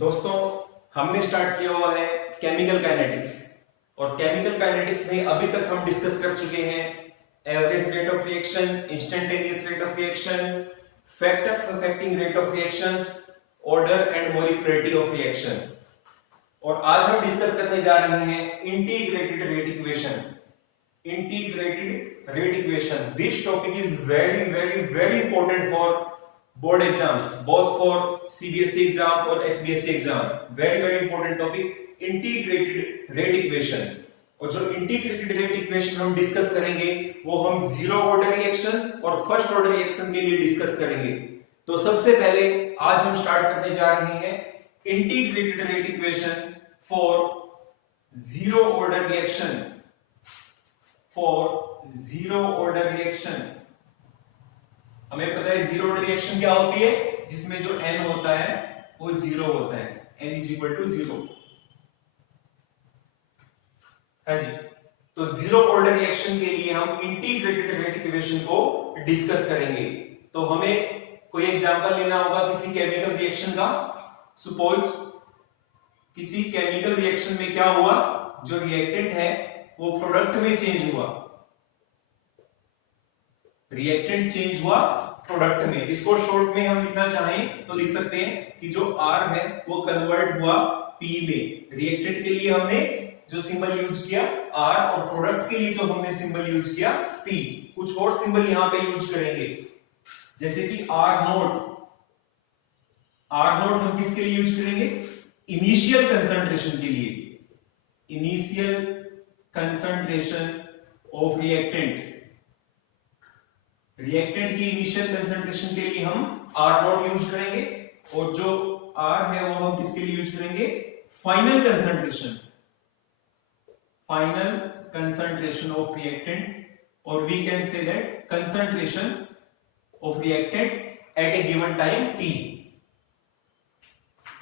दोस्तों, हमने स्टार्ट किया हुआ है केमिकल काइनेटिक्स और केमिकल काइनेटिक्स में अभी तक हम डिस्कस कर चुके हैं average rate of reaction, instantaneous rate of reaction, factors affecting rate of reactions, order and molecularity of reaction. और आज हम डिस्कस करने जा रहे हैं integrated rate equation. Integrated rate equation, this topic is very important for board exams, both for CBSE exam और HBSE exam. Very important topic integrated rate equation. और जो इंटीग्रेटेड रेट इक्वेशन हम डिस्कस करेंगे वो हम जीरो ऑर्डर रिएक्शन और first order reaction के लिए डिस्कस करेंगे। तो सबसे पहले आज हम स्टार्ट करने जा रहे हैं integrated rate equation for zero order reaction. For zero order reaction हमें पता है जीरो ऑर्डर रिएक्शन क्या होती है, जिसमें जो n होता है वो जीरो होता है, n is equal to zero है जी। तो जीरो ऑर्डर रिएक्शन के लिए हम इंटीग्रेटेड रेट इक्वेशन को डिस्कस करेंगे। तो हमें कोई एग्जांपल लेना होगा किसी केमिकल रिएक्शन का। सपोज किसी केमिकल रिएक्शन में क्या हुआ, जो रिएक्टेंट है वो प्रोडक्ट में चेंज हुआ, रिएक्टेंट चेंज हुआ प्रोडक्ट में। इसको शॉर्ट में हम लिखना चाहें तो लिख सकते हैं कि जो R है वो कन्वर्ट हुआ P में। रिएक्टेंट के लिए हमने जो सिंबल यूज किया R और प्रोडक्ट के लिए जो हमने सिंबल यूज किया P। कुछ और सिंबल यहां पे यूज करेंगे, जैसे कि R नोट हम किसके लिए यूज करेंगे, इनिशियल कंसंट्रेशन के लिए। Initial concentration of reactant, reactant की इनिशियल कंसंट्रेशन के लिए हम R नॉट यूज करेंगे। और जो R है वो हम किसके लिए यूज करेंगे, final concentration, final concentration of reactant. और we can say that concentration of reactant at a given time t।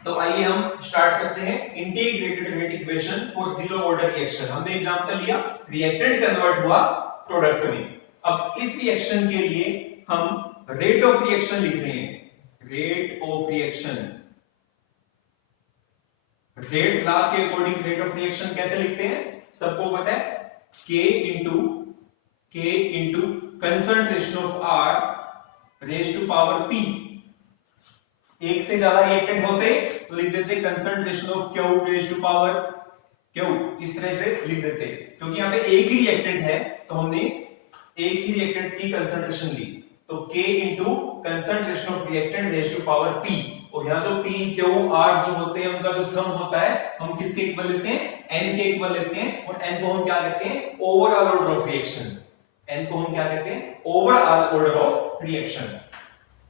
तो आइए हम स्टार्ट करते हैं integrated rate equation for zero order reaction. हमने एग्जांपल लिया, रिएक्टेंट कन्वर्ट हुआ प्रोडक्ट में। अब इस रिएक्शन के लिए हम रेट ऑफ रिएक्शन लिख रहे हैं। Rate of reaction, rate law के अकॉर्डिंग रेट ऑफ रिएक्शन कैसे लिखते हैं, सबको पता है, K into concentration of R raise to power P। एक से ज्यादा रिएक्टेंट होते तो लिख देते concentration of Q raise to power Q, इस तरह से लिख देते। क्योंकि यहाँ पे एक ही रिएक्टेंट है तो हमने एक ही रिएक्टेंट की कंसंट्रेशन ली, तो K into concentration of reactant raise to power P। और यहाँ जो P, Q, R जो होते हैं उनका जो सम होता है हम किसके इक्वल लेते हैं, N के इक्वल लेते हैं। और N को हम क्या कहते हैं, overall order of reaction. N को हम क्या कहते हैं, ओवरऑल ऑर्डर ऑफ रिएक्शन।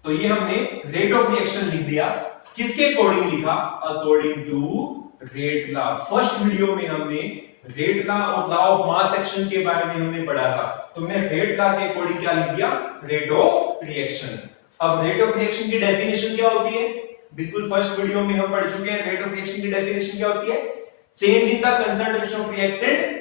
तो ये हमने रेट ऑफ रिएक्शन लिख दिया। किसके अकॉर्डिंग लिखा, according to rate law. First video में हमने रेट लॉ और लॉ ऑफ मास एक्शन के बारे में हमने पढ़ा था। तुमने रेट लॉ के अकॉर्डिंग क्या लिख दिया, रेट ऑफ रिएक्शन। अब रेट ऑफ रिएक्शन की डेफिनेशन क्या होती है, बिल्कुल फर्स्ट वीडियो में हम पढ़ चुके हैं। रेट ऑफ रिएक्शन की डेफिनेशन क्या होती है, change in the concentration of reactant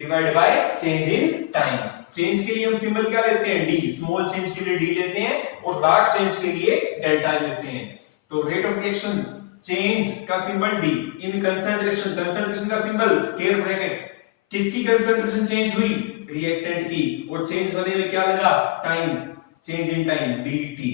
divided by change in time. Change के लिए हम सिंबल क्या लेते हैं, डी। स्मॉल चेंज के लिए डी लेते हैं और लार्ज चेंज के लिए डेल्टा लेते हैं। तो रेट ऑफ रिएक्शन, चेंज का symbol D, in concentration, concentration का सिंबल स्क्वायर ब्रैकेट। किसकी कंसंट्रेशन चेंज हुई, रिएक्टेंट की। और चेंज होने में क्या लगा, time, change in time dt।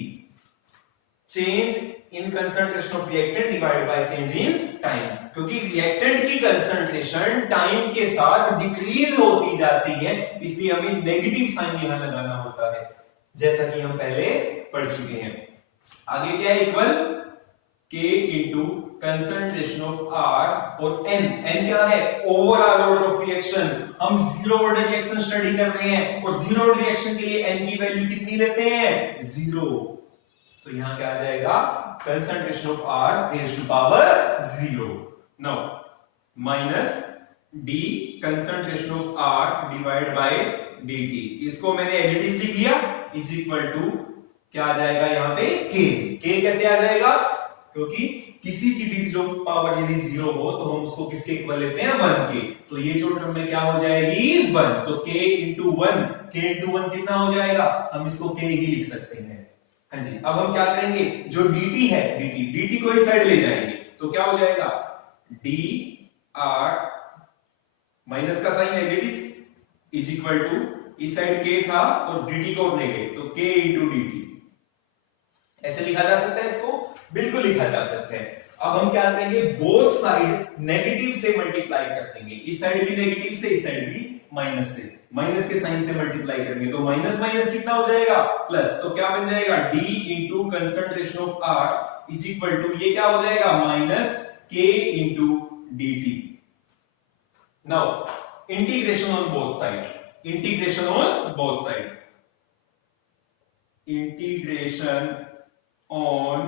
Change in concentration of reactant divided by change in time. क्योंकि रिएक्टेंट की कंसंट्रेशन टाइम के साथ डिक्रीज होती जाती है, इसलिए हमें नेगेटिव साइन यहां लगाना होता है, जैसा कि हम पहले पढ़ चुके हैं। आगे क्या है, equal K into concentration of R और N। N क्या है, ओवरऑल ऑर्डर ऑफ रिएक्शन। हम जीरो ऑर्डर रिएक्शन स्टडी कर रहे हैं और जीरो ऑर्डर रिएक्शन के लिए N की वैल्यू कितनी लेते हैं, जीरो। तो यहां क्या आ जाएगा, concentration of R raise to power zero. Now minus D concentration of R divide by dt। इसको मैंने एज इट इज लिख लिया, इज इक्वल टू क्या आ जाएगा यहाँ पे, K कैसे आ जाएगा, क्योंकि किसी की भी जो पावर यदि जीरो हो तो हम उसको किसके इक्वल लेते हैं, 1 के। तो ये जो टर्म में क्या हो जाएगी, 1। तो K इंटू 1, K इंटू 1 कितना हो जाएगा, हम इसको K ही लिख सकते हैं। हाँ जी, अब हम क्या करेंगे, जो dt है, dt को इस साइड ले जाएंगे। तो तो क्या हो जाएगा डी आर माइनस का sign as it is equal to इस साइड के था और dt को ले गए तो k इंटू dt। ऐसे लिखा जा सकता है इसको, बिल्कुल लिखा जा सकता है। अब हम क्या करेंगे, बोथ साइड नेगेटिव से मल्टीप्लाई कर देंगे, इस साइड भी नेगेटिव से, इस साइड भी माइनस से, माइनस के साइन से मल्टीप्लाई करेंगे तो माइनस माइनस कितना हो जाएगा प्लस, तो क्या बन जाएगा d into concentration of r is equal to ये क्या हो जाएगा minus k into dt। Now integration on both side, integration on both side, integration on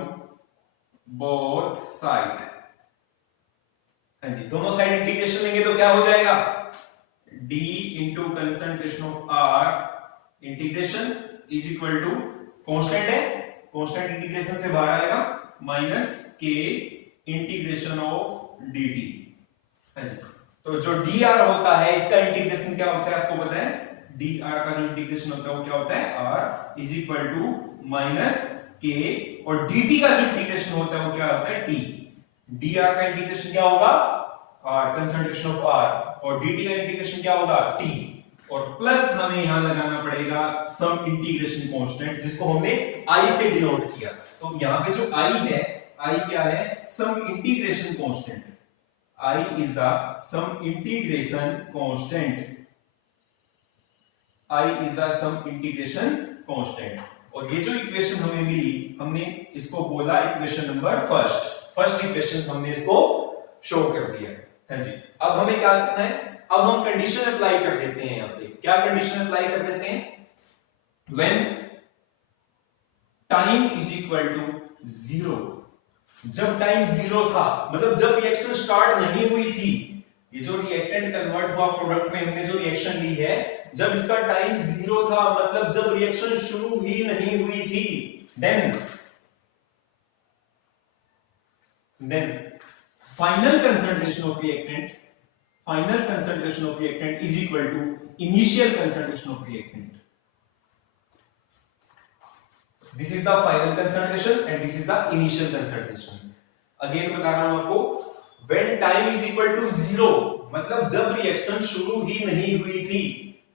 both side. हाँ जी, दोनों साइड इंटीग्रेशन लेंगे तो क्या हो जाएगा d into concentration of r integration is equal to constant है, कांस्टेंट इंटीग्रेशन से बाहर आएगा minus k integration of dt। हाँ जी, तो जो dr होता है इसका इंटीग्रेशन क्या होता है आपको पता है, dr का जो इंटीग्रेशन होता है वो क्या होता है r is equal to minus k और dt का जो इंटीग्रेशन होता है वो क्या होता है t। dr का इंटीग्रेशन क्या होगा r कंसंट्रेशन ऑफ r और dt का इंटीग्रेशन क्या होगा t और प्लस हमें यहां लगाना पड़ेगा सम इंटीग्रेशन कांस्टेंट जिसको हमने i से डिनोट किया। तो यहां पे जो i है, i क्या है some integration constant, I is the some integration constant, I is the some integration constant। और ये जो इक्वेशन हमें मिली हमने इसको बोला इक्वेशन नंबर फर्स्ट इक्वेशन हमने इसको शो कर दिया है जी। अब हमें क्या करना है, अब हम कंडीशन अप्लाई कर देते हैं। यहाँ पे क्या कंडीशन अप्लाई कर देते हैं, when time is equal to 0, जब टाइम 0 था मतलब जब रिएक्शन स्टार्ट नहीं हुई थी, ये जो रिएक्टेंट कन्वर्ट हुआ प्रोडक्ट में हमने जो रिएक्शन ली है, जब इसका टाइम 0 था मतलब जब रिएक्शन शुरू ही नहीं हुई थी, then final concentration of reactant is equal to initial concentration of reactant. This is the final concentration and this is the initial concentration। Again बता रहा हूं आपको, when time is equal to 0 मतलब जब रिएक्शन शुरू ही नहीं हुई थी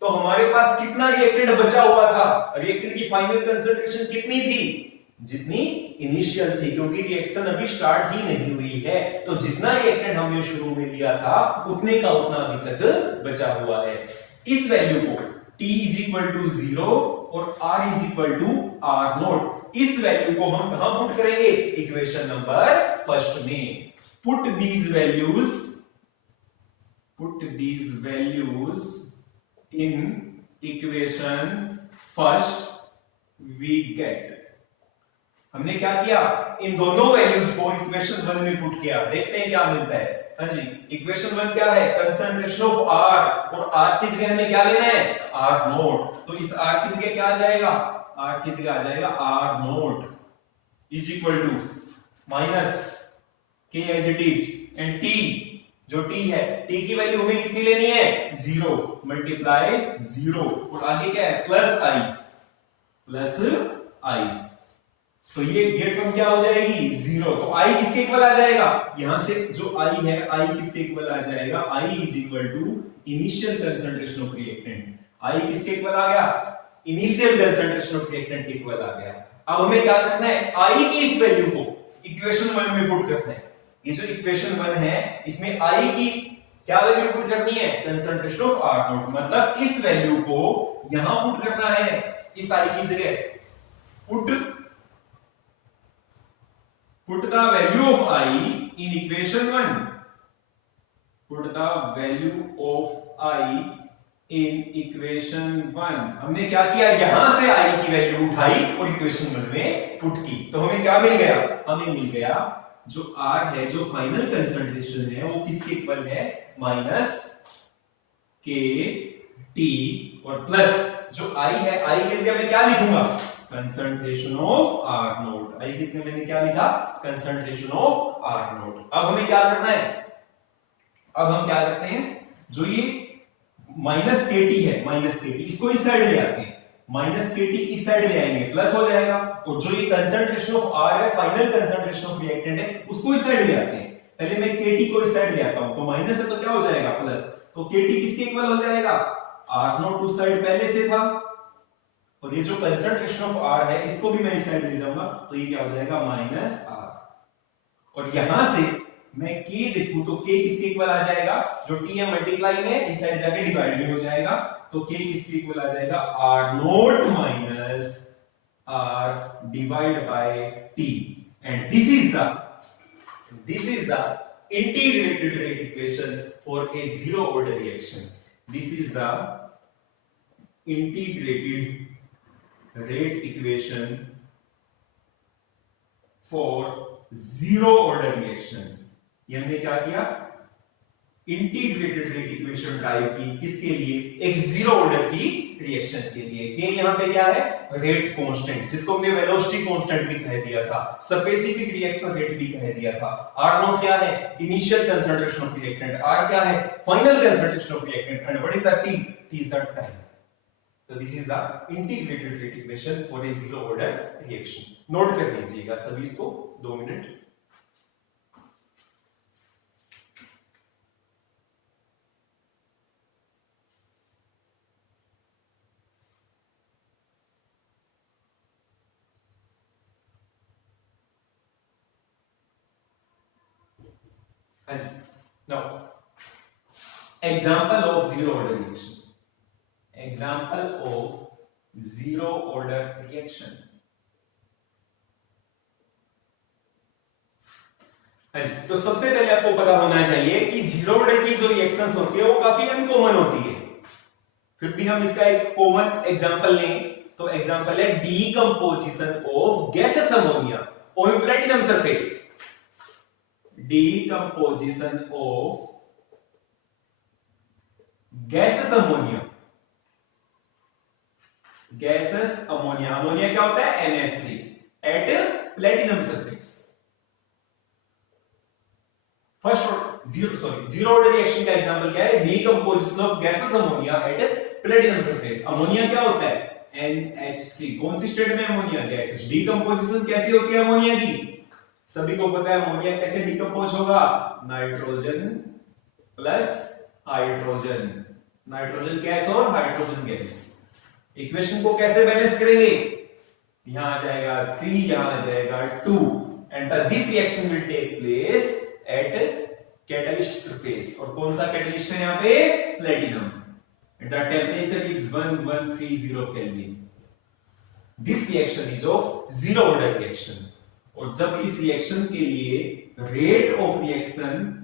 तो हमारे पास कितना रिएक्टेंट बचा हुआ था, रिएक्टेंट की फाइनल कंसंट्रेशन कितनी थी, जितनी इनिशियल थी, क्योंकि रिएक्शन अभी स्टार्ट ही नहीं हुई है। तो जितना रिएक्टेंट हमने शुरू में लिया था उतने का उतना अभी तक बचा हुआ है। इस वैल्यू को t is equal to 0 और r is equal to r note, इस वैल्यू को हम कहां पुट करेंगे, इक्वेशन नंबर फर्स्ट में। Put these values in equation first we get। हमने क्या किया, इन दोनों वैल्यूज को इक्वेशन 1 में पुट किया, देखते हैं क्या मिलता है। हाँ जी, इक्वेशन 1 क्या है, कंसंट्रेशन ऑफ r और r की जगह हमें क्या लेना है, r नोट। तो इस r की जगह क्या आ जाएगा, r की जगह आ जाएगा r not is equal to minus k as it is and t, जो t है t की वैल्यू हमें कितनी लेनी है 0 मल्टीप्लाई 0 और आगे क्या है प्लस i। तो ये टर्म क्या हो जाएगी 0, तो i किसके इक्वल आ जाएगा, यहां से जो i है i किसके इक्वल आ जाएगा, i is equal to initial concentration of reactant. i किसके इक्वल आ गया, इनिशियल कंसंट्रेशन ऑफ रिएक्टेंट के इक्वल आ गया। अब हमें क्या करना है, i की इस वैल्यू को इक्वेशन 1 में पुट करना है। ये जो इक्वेशन 1 है इसमें i की क्या वैल्यू पुट करनी है, कंसंट्रेशन ऑफ r नोट, मतलब इस वैल्यू को यहां पुट करना है, इस i की जगह put the value of I in equation 1, put the value of I in equation 1। हमने क्या किया, यहां से I की वैल्यू उठाई और इक्वेशन 1 में पुट की, तो हमें क्या मिल गया, हमें मिल गया जो R है, जो फाइनल कंसंट्रेशन है वो किसके इक्वल है, माइनस k t और प्लस जो I है, I की जगह मैं क्या लिखूंगा, कंसंट्रेशन ऑफ R नोट। आई किसके मैंने क्या लिखा, कंसंट्रेशन ऑफ R नोट। अब हमें क्या करना है, अब हम क्या करते हैं, जो ये माइनस kT है, माइनस kT इसको इस साइड ले आते हैं, माइनस kT इस साइड ले आएंगे, प्लस हो जाएगा। और जो ये कंसंट्रेशन ऑफ R है, फाइनल कंसंट्रेशन ऑफ रिएक्टेंट है, उसको इस साइड ले आते हैं, पहले मैं KT को इस साइड ले आता हूं, तो माइनस है तो क्या हो जाएगा प्लस, तो KT किसके इक्वल हो जाएगा, R0 टू साइड पहले से था, और ये जो कंसंट्रेशन ऑफ R है इसको भी मैं इस साइड ले जाऊंगा, तो ये क्या हो जाएगा माइनस R। और यहां से मैं K देखूं तो K किसके इक्वल आ जाएगा, जो T है मल्टीप्लाई में इस साइड जाके डिवाइड भी हो जाएगा, तो K किसके इक्वल आ जाएगा, R0 minus R divide bye T, and this is the integrated rate equation for a zero order reaction. This is the integrated rate equation for zero order reaction. ये हमने क्या किया, इंटीग्रेटेड रेट इक्वेशन ड्राइव की, किसके लिए, एक zero order की reaction के लिए। के यहाँ पे क्या है, रेट कांस्टेंट, जिसको हमने वेलोसिटी कांस्टेंट भी कह दिया था, स्पेसिफिक रिएक्शन रेट भी कह दिया था। आर नॉट क्या है, initial concentration of reactant, R क्या है, final concentration of reactant, and what is the T, T is the time. So this is the integrated rate equation for a zero order reaction. Note कर लीजिएगा सभी इसको, 2 minute. Now, example of zero order reaction. Example of zero order reaction. तो सबसे पहले आपको पता होना चाहिए कि जीरो ऑर्डर की जो रिएक्शंस होती है वो काफी अनकॉमन होती है, फिर भी हम इसका एक कॉमन एग्जांपल लें, तो एग्जांपल है decomposition of gaseous ammonia on platinum surface. Decomposition of gaseous ammonia, gaseous ammonia, ammonia क्या होता है, NH3 at platinum surface. Zero order reaction का एग्जांपल क्या है, decomposition of gaseous ammonia at platinum surface. Ammonia क्या होता है, NH3, कौन सी स्टेट में अमोनिया, गैसेस। डीकंपोजिशन कैसे होती है अमोनिया की, सभी को पता है अमोनिया कैसे डीकंपोज होगा, nitrogen plus hydrogen, nitrogen gas और हाइड्रोजन गैस। इक्वेशन को कैसे बैलेंस करेंगे, यहां आ जाएगा 3, यहां आ जाएगा 2, and this reaction will take place at catalyst surface, और कौन सा कैटलिस्ट है यहाँ पे, platinum, the temperature is 1130 kelvin. This reaction is of zero order reaction, और जब इस रिएक्शन के लिए rate of reaction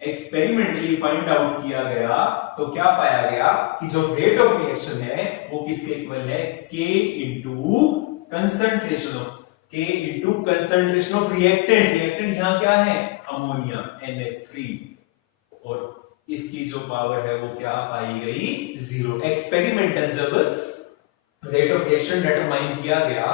experimentally find out किया गया, तो क्या पाया गया कि जो रेट ऑफ रिएक्शन है वो किसके इक्वल है, K into concentration of reactant. Reactant यहां क्या है, अमोनिया NH3, और इसकी जो पावर है वो क्या पाई गई, 0। एक्सपेरिमेंटल जब रेट ऑफ रिएक्शन डिटरमाइन किया गया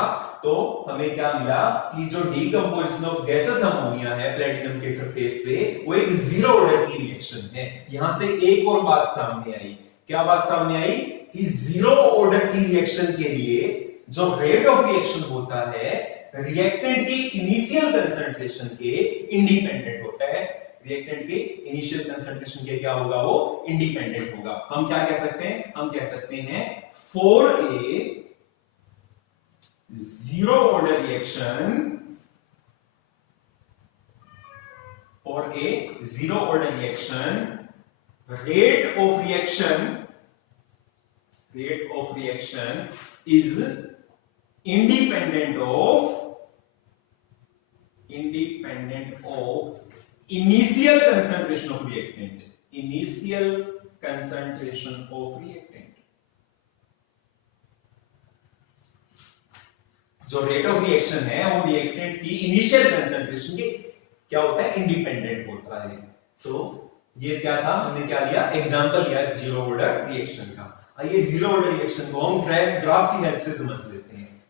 तो हमें क्या मिला कि जो डीकंपोजिशन ऑफ गैसेस अमोनिया है प्लैटिनम के सरफेस पे, वो एक जीरो ऑर्डर की रिएक्शन है। यहां से एक और बात सामने आई, क्या बात सामने आई कि जीरो ऑर्डर की रिएक्शन के लिए जो रेट ऑफ रिएक्शन होता है रिएक्टेंट की इनिशियल कंसंट्रेशन के इंडिपेंडेंट होता है। रिएक्टेंट के इनिशियल कंसंट्रेशन के क्या होगा, वो इंडिपेंडेंट होगा। हम क्या कह सकते हैं, हम कह सकते हैं for a zero order reaction, rate of reaction is independent of initial concentration of reactant, जो रेट ऑफ रिएक्शन है वो रिएक्टेंट की इनिशियल कंसंट्रेशन के क्या होता है, इंडिपेंडेंट होता है। तो ये क्या था, हमने क्या लिया, एग्जांपल लिया जीरो ऑर्डर रिएक्शन का। आइए जीरो ऑर्डर रिएक्शन को हम ग्राफ की हेल्प से समझ लेते हैं।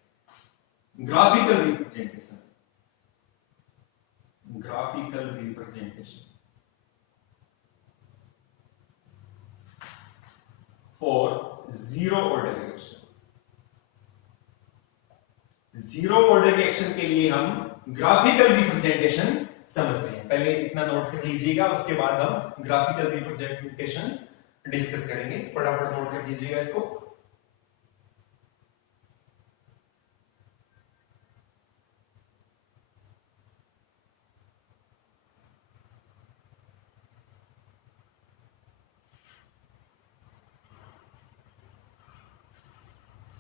Graphical representation for zero order reaction. Zero order reaction के लिए हम ग्राफिकल रिप्रेजेंटेशन समझ रहे हैं। पहले इतना नोट कर लीजिएगा, उसके बाद हम ग्राफिकल रिप्रेजेंटेशन डिस्कस करेंगे। फटाफट नोट कर लीजिएगा इसको।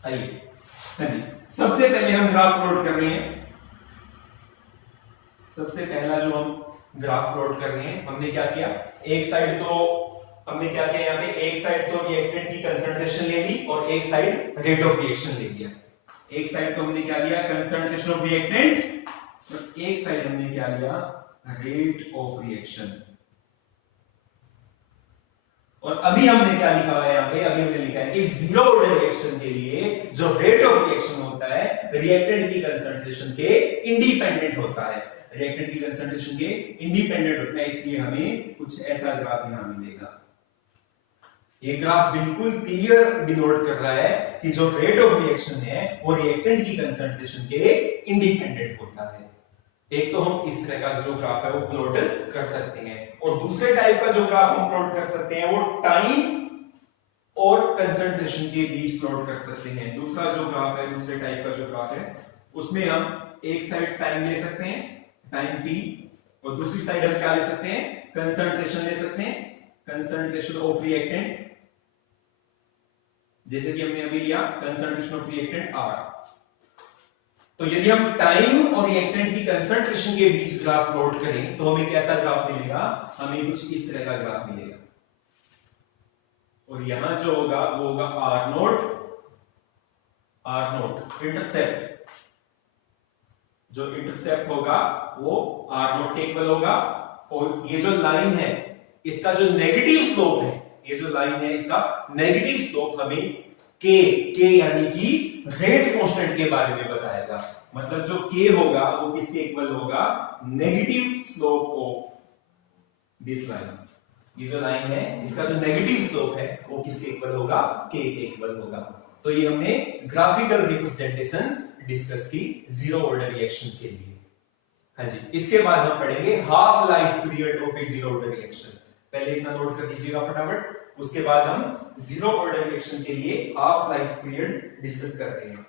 आइए, हाँ जी, सबसे पहले हम ग्राफ प्लॉट कर रहे हैं। सबसे पहला जो हम ग्राफ प्लॉट कर रहे हैं, हमने क्या किया, एक साइड तो हमने क्या किया यहाँ पे, एक साइड तो रिएक्टेंट की कंसंट्रेशन ले ली और एक साइड रेट ऑफ रिएक्शन ले लिया। एक साइड तो हमने क्या लिया, कंसंट्रेशन ऑफ रिएक्टेंट, और एक साइड हमने क्या लिया, रेट ऑफ रिएक्शन। और अभी हमने क्या लिखा है यहाँ पे, अभी हमने लिखा है कि जीरो ऑर्डर रिएक्शन के लिए जो रेट ऑफ रिएक्शन होता है रिएक्टेंट की कंसंट्रेशन के इंडिपेंडेंट होता है, रिएक्टेंट की कंसंट्रेशन के इंडिपेंडेंट होता है। इसलिए हमें कुछ ऐसा ग्राफ यहां मिलेगा। ये ग्राफ बिल्कुल क्लियर डिनोट कर रहा है कि जो रेट ऑफ रिएक्शन है वो रिएक्टेंट की कंसंट्रेशन के इंडिपेंडेंट होता है। एक तो हम इस तरह का जो ग्राफ है वो प्लॉट कर सकते हैं, और दूसरे टाइप का जो ग्राफ हम प्लॉट कर सकते हैं वो टाइम और कंसंट्रेशन के बीच प्लॉट कर सकते हैं। दूसरा जो ग्राफ है, दूसरे टाइप का जो ग्राफ है, उसमें हम एक साइड टाइम ले सकते हैं, टाइम t, और दूसरी साइड हम क्या ले सकते हैं, कंसंट्रेशन ले सकते हैं, कंसंट्रेशन ऑफ रिएक्टेंट, जैसे कि हमने अभी लिया कंसंट्रेशन ऑफ रिएक्टेंट R। तो यदि हम टाइम और रिएक्टेंट की कंसंट्रेशन के बीच ग्राफ प्लॉट करें तो हमें कैसा ग्राफ मिलेगा, हमें कुछ इस तरह का ग्राफ मिलेगा। और यहां जो होगा वो होगा R नोट इंटरसेप्ट, जो इंटरसेप्ट होगा वो R नोट के इक्वल होगा। और ये जो लाइन है इसका जो नेगेटिव स्लोप है, ये जो लाइन है इसका नेगेटिव स्लोप हमें के यानी कि रेट कांस्टेंट के बारे में बताएगा। मतलब जो के होगा वो किसके इक्वल होगा, negative slope of this line. ये जो लाइन है इसका जो नेगेटिव स्लोप है वो किसके इक्वल होगा, के इक्वल होगा। तो ये हमने ग्राफिकल रिप्रेजेंटेशन डिस्कस की जीरो ऑर्डर रिएक्शन के लिए। हाँ जी, इसके बाद हम पढ़ेंगे half life period of A zero order reaction. पहले इतना नोट कर लीजिएगा फटाफट, उसके बाद हम जीरो ऑर्डर रिएक्शन के लिए हाफ लाइफ पीरियड डिस्कस कर रहे हैं।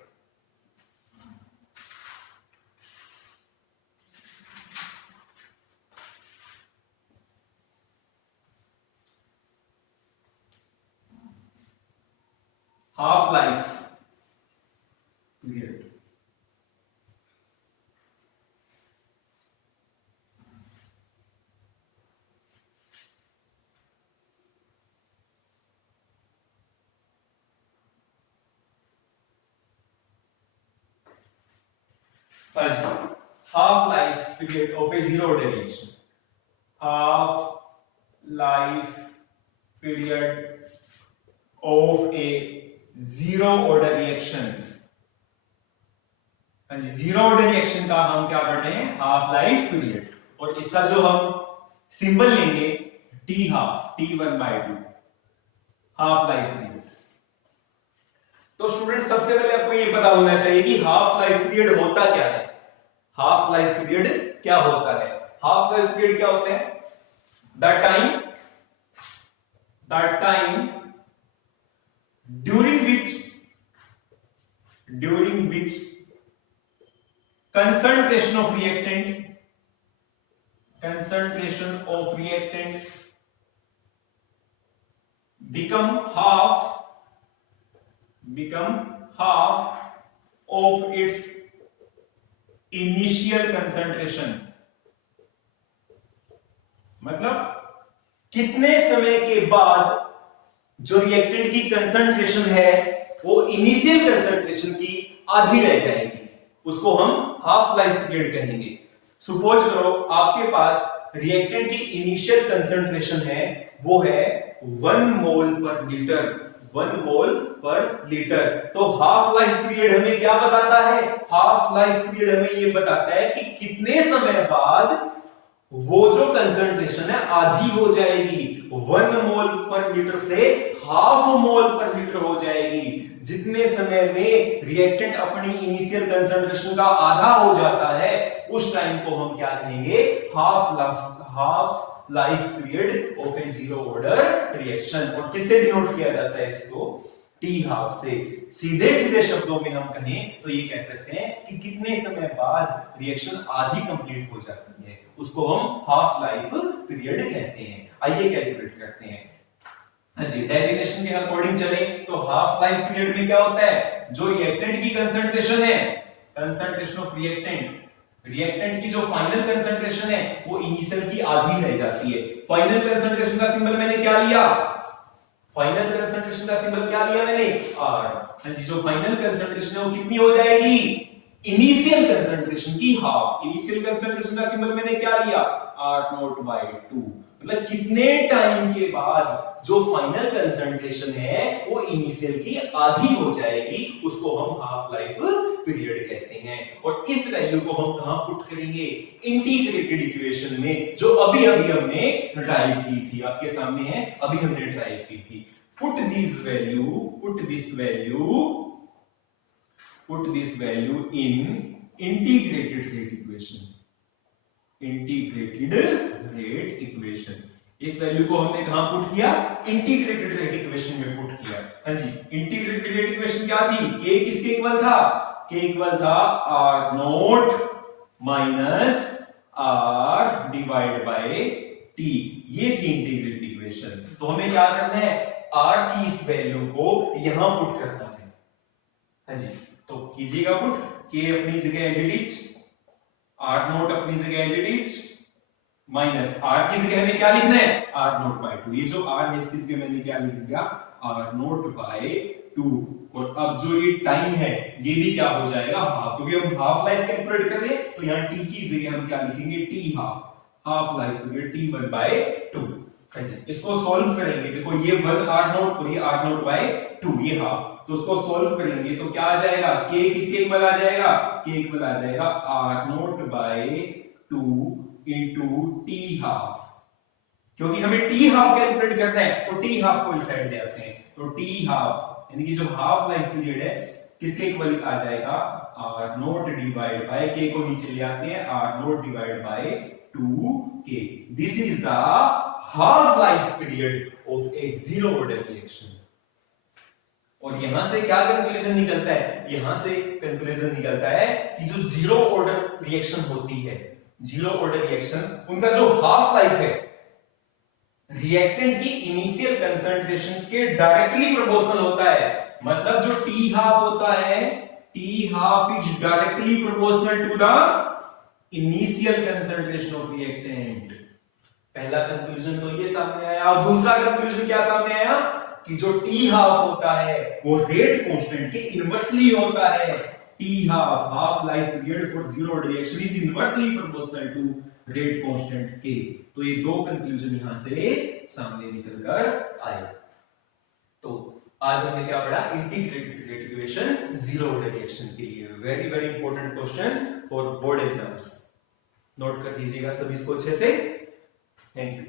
Half life period, half life period of a zero order reaction, half life period of a zero order reaction। Zero order reaction का हम क्या पढ़ रहे हैं, हाफ लाइफ पीरियड, और इसका जो हम सिंबल लेंगे T half, T1/2 half life period. तो स्टूडेंट सबसे पहले आपको ये पता होना चाहिए कि हाफ लाइफ पीरियड होता क्या है। हाफ लाइफ पीरियड क्या होता है, हाफ लाइफ पीरियड क्या होता है, the time during which concentration of reactant become half of its initial concentration। मतलब कितने समय के बाद जो रिएक्टेंट की कंसंट्रेशन है वो इनिशियल कंसंट्रेशन की आधी रह जाएगी, उसको हम हाफ लाइफ पीरियड कहेंगे। सपोज करो आपके पास रिएक्टेंट की इनिशियल कंसंट्रेशन है वो है 1 मोल पर लीटर, 1 मोल पर लीटर। तो हाफ लाइफ पीरियड हमें क्या बताता है, हाफ लाइफ पीरियड हमें ये बताता है कि कितने समय बाद वो जो कंसंट्रेशन है आधी हो जाएगी, 1 मोल पर लीटर से हाफ मोल पर लीटर हो जाएगी। जितने समय में रिएक्टेंट अपनी इनिशियल कंसंट्रेशन का आधा हो जाता है उस टाइम को हम क्या कहेंगे, half life period of A zero order reaction. और किससे डिनोट किया जाता है इसको, टी हाफ से। सीधे सीधे शब्दों में हम कहें तो ये कह सकते हैं कि कितने समय बाद रिएक्शन आधी कंप्लीट हो जाती है उसको हम हाफ लाइफ पीरियड कहते हैं। आइए कैलकुलेट करते हैं। हाँ जी, डेफिनेशन के अकॉर्डिंग चले तो हाफ लाइफ पीरियड में क्या होता है, जो रिएक्टेंट की कंसंट्रेशन है, कंसंट्रेशन ऑफ रिएक्टेंट की जो फाइनल कंसंट्रेशन है वो इनिशियल की आधी रह जाती है। फाइनल कंसंट्रेशन का सिंबल मैंने क्या लिया, फाइनल कंसंट्रेशन का सिंबल क्या लिया मैंने, आर। हाँ जी, जो फाइनल कंसंट्रेशन है वो कितनी हो जाएगी, इनिशियल कंसंट्रेशन की हाफ। इनिशियल कंसंट्रेशन का सिंबल मैंने क्या लिया, R0/2। मतलब कितने टाइम के बाद जो फाइनल कंसंट्रेशन है वो इनिशियल की आधी हो जाएगी उसको हम हाफ लाइफ पीरियड कहते हैं। और इस वैल्यू को हम कहां पुट करेंगे, इंटीग्रेटेड इक्वेशन में, जो अभी हमने ड्राइव की थी, आपके सामने है, अभी हमने ड्राइव की थी। Put this value in integrated rate equation. इस वैल्यू को हमने कहां पुट किया, इंटीग्रेटेड रेट इक्वेशन में पुट किया। हाँ जी, इंटीग्रेटेड रेट इक्वेशन क्या थी, k किसके इक्वल था, k इक्वल था R0 minus R divide bye T। ये थी इंटीग्रेटेड इक्वेशन। तो हमें क्या करना है, R की इस वैल्यू को यहां पुट करना है। हाँ जी, तो कीजिएगा पुट, k अपनी जगह एज इट इज, R0 अपनी जगह as it is, minus R की जगह हमें क्या लिखना है, R0/2। ये जो R है इसकी जगह मैंने क्या लिख दिया, R0/2। और अब जो ये टाइम है ये भी क्या हो जाएगा, हाफ, क्योंकि हम हाफ लाइफ कैलकुलेट कर रहे हैं तो यहाँ t की जगह हम क्या लिखेंगे, t half life period T1/2। इसको सॉल्व करेंगे, देखो ये 1 R0 और ये R0/2, ये हाफ, तो उसको सॉल्व करेंगे तो क्या आ जाएगा, k किसके इक्वल आ जाएगा, k इक्वल आ जाएगा R0/2 into t हाफ। क्योंकि हमें t हाफ कैलकुलेट करना है तो t हाफ को इस साइड ले आते हैं, तो t हाफ यानी कि जो हाफ लाइफ पीरियड है किसके इक्वल आ जाएगा, R0 डिवाइड बाय k को नीचे ले आते हैं, R0 divide by 2k। This is the half life period of A zero order reaction. और यहां से क्या कंक्लूजन निकलता है, यहां से कंक्लूजन निकलता है कि जो जीरो ऑर्डर रिएक्शन होती है, जीरो ऑर्डर रिएक्शन, उनका जो हाफ लाइफ है रिएक्टेंट की इनिशियल कंसंट्रेशन के डायरेक्टली प्रोपोर्शनल होता है। मतलब जो टी हाफ होता है, T half is directly proportional to the initial concentration of reactant. पहला कंक्लूजन तो ये सामने आया। और दूसरा कंक्लूजन क्या सामने आया कि जो टी हाफ होता है वो रेट कांस्टेंट के इनवर्सली होता है। T half life period for zero order reaction is inversely proportional to rate constant के। तो ये दो कंक्लूजन यहां से सामने निकल कर आए। तो आज हमने क्या पढ़ा, integrated rate equation zero order reaction के लिए। Very very important question for board exams. Note कर लीजिएगा सभी इसको अच्छे से। Thank you.